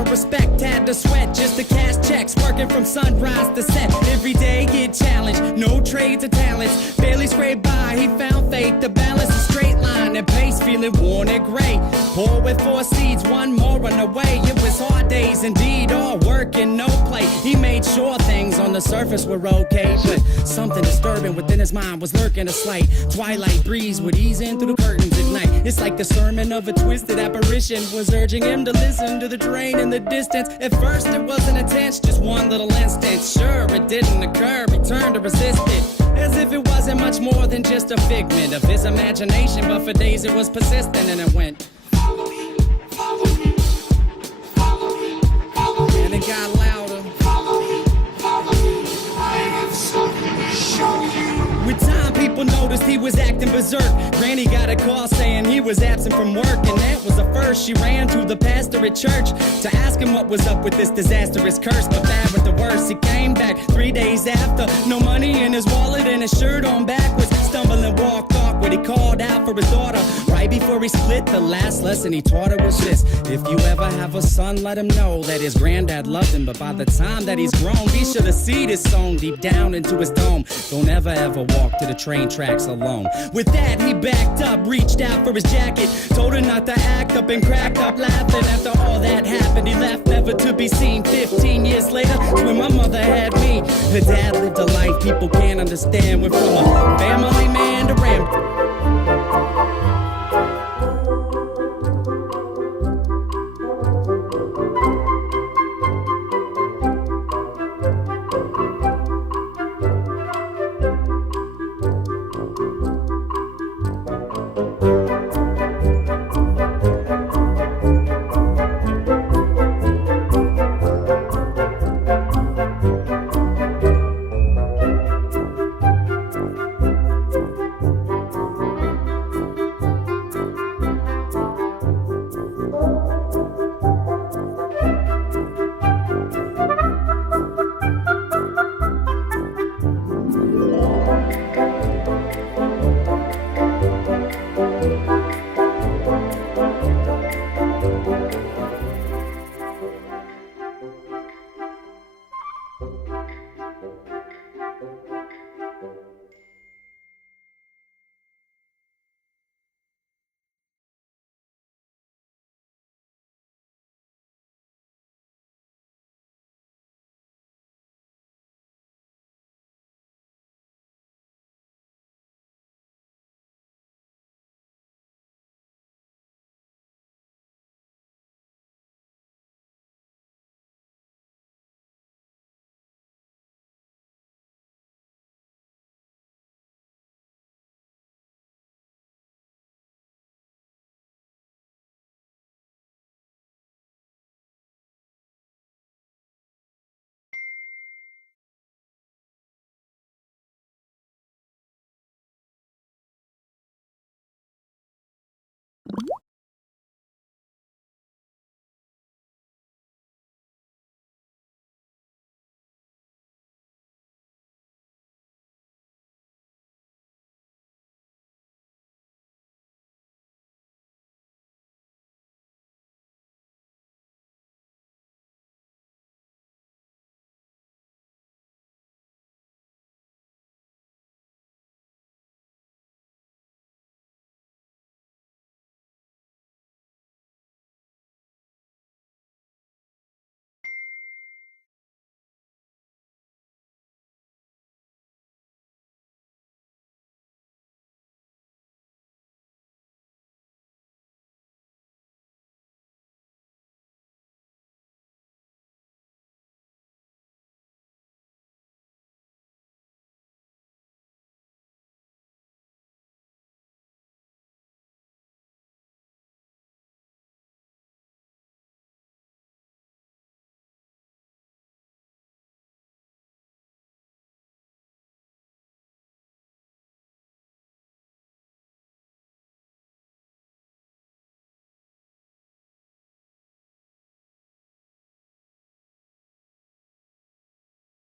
of respect. Had to sweat just to cash checks, working from sunrise to set. Every day get challenged, no trades or talents. Barely scraped by, he found faith to balance a straight line and pace, feeling worn and gray. Poor with 4 seeds, one more on the way. It was hard days indeed, all work and no play. He made sure things on the surface were okay, but something disturbing within his mind was lurking. A slight twilight breeze would ease in through the curtains at night. It's like the sermon of a twisted apparition was urging him to listen to the train in the distance. At first it wasn't intense, just one little instant. Sure, it didn't occur, he turned to resist it, as if it wasn't much more than just a figment of his imagination. But for days it was persistent, and it went, follow me, follow me, follow me, follow me. And it got louder, follow me, follow me, I have something to show you. With time, people noticed he was acting berserk. Granny got a call saying he was absent from work, and that was the first. She ran to the pastor at church to ask him what was up with this disastrous curse. But bad with the worst, he came back 3 days after. No money in his wallet and his shirt on backwards. Stumbling, walked awkward. He called out for his daughter right before he split. The last lesson he taught her was this: if you ever have a son, let him know that his granddad loved him. But by the time that he's grown, be sure the seed is sown deep down into his dome. Don't ever walk to the train tracks alone. With that, he backed up, reached out for his jacket, told her not to act up, and cracked up laughing. After all that happened, he left never to be seen. 15 years later, when my mother had me, her dad lived a life people can't understand. Went from a family man to Ram.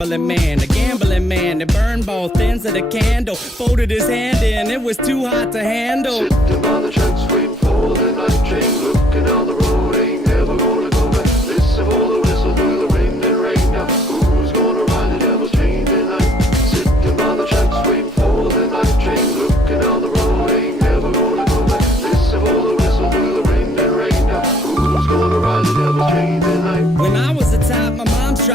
Man, a gambling man that burned both ends of the candle, folded his hand in, it was too hot to handle. Sitting by the tracks, waiting for the night train, looking down the road, ain't never gonna go back. Listen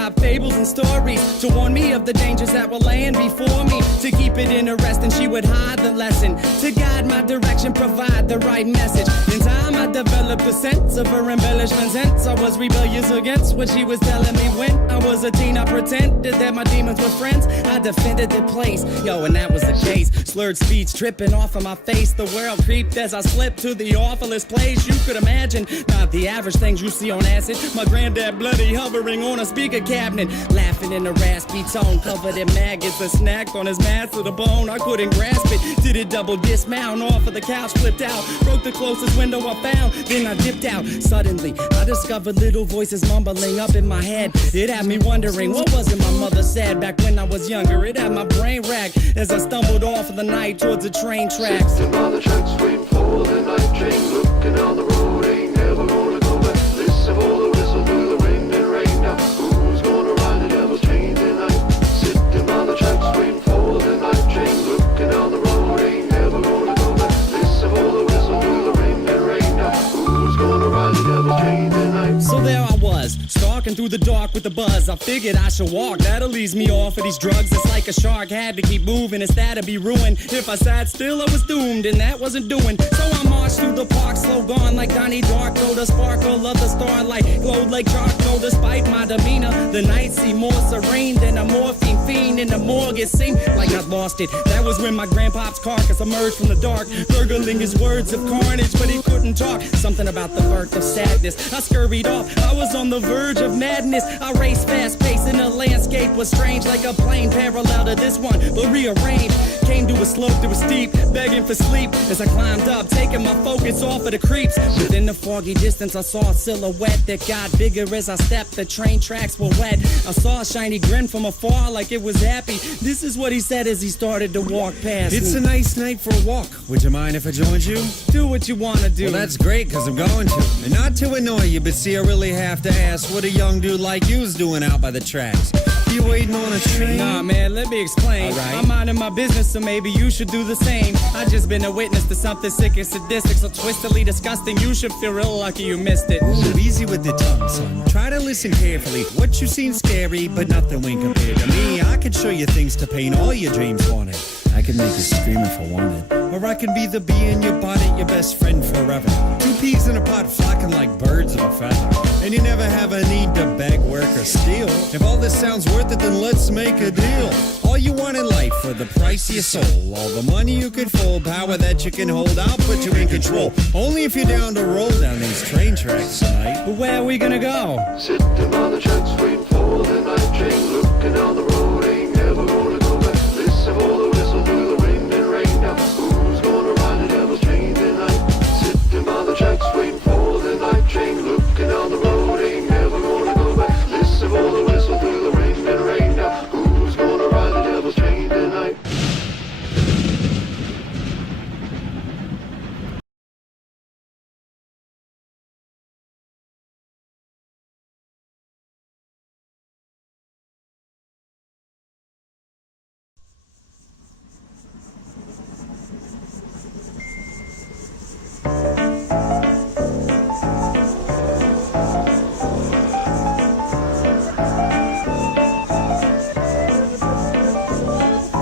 concoct fables and stories to warn me of the dangers that were laying before me. To keep it interesting, she would hide the lesson. To guide my direction, provide the right message. In time, I developed a sense of her embellishments. Hence, I was rebellious against what she was telling me. When I was a teen, I pretended that my demons were friends. I defended the place, yo, and that was the case. Slurred speech dripping off of my face. The world creeped as I slipped to the awfulest place you could imagine. Not the average things you see on acid. My granddad bloody hovering on a speaker cabinet, laughing in a raspy tone, covered in maggots and snacked on his mass to the bone. I couldn't grasp it. Did it double dismount off of the couch, flipped out, broke the closest window I found. Then I dipped out. Suddenly, I discovered little voices mumbling up in my head. It had me wondering what was it my mother said back when I was younger. It had my brain racked as I stumbled off of the night towards the train tracks. Sitting by the tracks waiting for the night train, looking down the road, ain't never gonna go back. Listen for the whistle through the wind and rain. Now who's gonna ride the devil's train tonight? Sitting by the tracks waiting for the night train, looking down the road, ain't never gonna go back. Listen for the whistle through the wind and rain. Now who's gonna ride the devil's train tonight? So there I was, stalking through the dark with the buzz. I figured I should walk, that'll ease me off of these drugs. It's like a shark had to keep moving, instead of be ruined. If I sat still, I was doomed, and that wasn't doing. So I marched through the park, slow gone like Donnie Darko. The sparkle of the starlight glowed like charcoal. Despite my demeanor, the night seemed more serene than a morphine fiend in the morgue. It seemed like I'd lost it. That was when my grandpop's carcass emerged from the dark, gurgling his words of carnage, but he couldn't talk. Something about the birth of sadness. I scurried off, I was on the verge of madness. I raced fast paced and the landscape was strange, like a plane parallel to this one, but rearranged. Came to a slope that was steep, begging for sleep as I climbed up, taking my focus off of the creeps. Within the foggy distance, I saw a silhouette that got bigger as I stepped. The train tracks were wet. I saw a shiny grin from afar like it was happy. This is what he said as he started to walk past It's me. a nice night for a walk. Would you mind if I joined you? Do what you wanna do. Well, that's great, cause I'm going to. And not to annoy you, but see, I really have to ask what a young dude like you's doing out by the tracks. You waiting on a train? Nah, man, let me explain. Alright. I'm minding my business, so maybe you should do the same. I just been a witness to something sick and sadistic, so twistedly disgusting. You should feel real lucky you missed it. Ooh, easy with the tongue, son. Try to listen carefully. What you seen scary, but nothing when compared to me. I could show you things to paint all your dreams wanted. I can make you scream if I wanted. Or I can be the bee in your bonnet, your best friend forever. Two peas in a pot flocking like birds of a feather. And you never have a need to beg, work, or steal. If all this sounds worth it, then let's make a deal. All you want in life for the price of your soul. All the money you can fold, power that you can hold, I'll put you in control. Only if you're down to roll down these train tracks tonight. But where are we gonna go? Sitting by the tracks waiting for the night train, looking down the road, ain't never gonna go back. Listen for the whistle through the wind and rain. Now who's gonna ride the devil's train tonight? Sitting by the tracks waiting for the night train, looking down the road, ain't never gonna go back. Listen for the whistle through the wind and rain. Now who's gonna ride the devil's train tonight?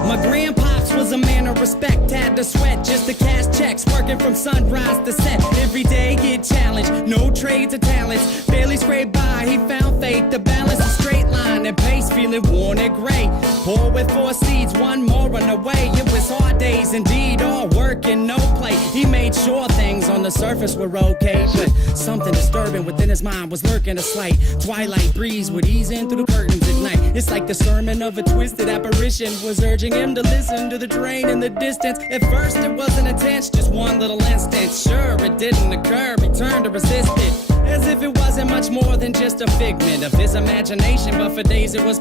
My grandpops was a man of respect, had to sweat just to cash checks, working from sunrise to set. Every day get challenged, no trades or talents. Barely scraped by, he found faith to balance a straight line and pace, feeling worn and gray. Poor with 4 seeds, one more on the way. It was hard days indeed, all work and no play. He made sure things on the surface were okay, but something disturbing within his mind was lurking. A slight twilight breeze would ease in through the curtains at night. It's like the sermon of a twisted apparition was urging him to listen to the train in the distance. At first it wasn't intense, just one little instant. Sure, it didn't occur, he turned to resist it, as if it wasn't much more than just a figment of his imagination. But for days it was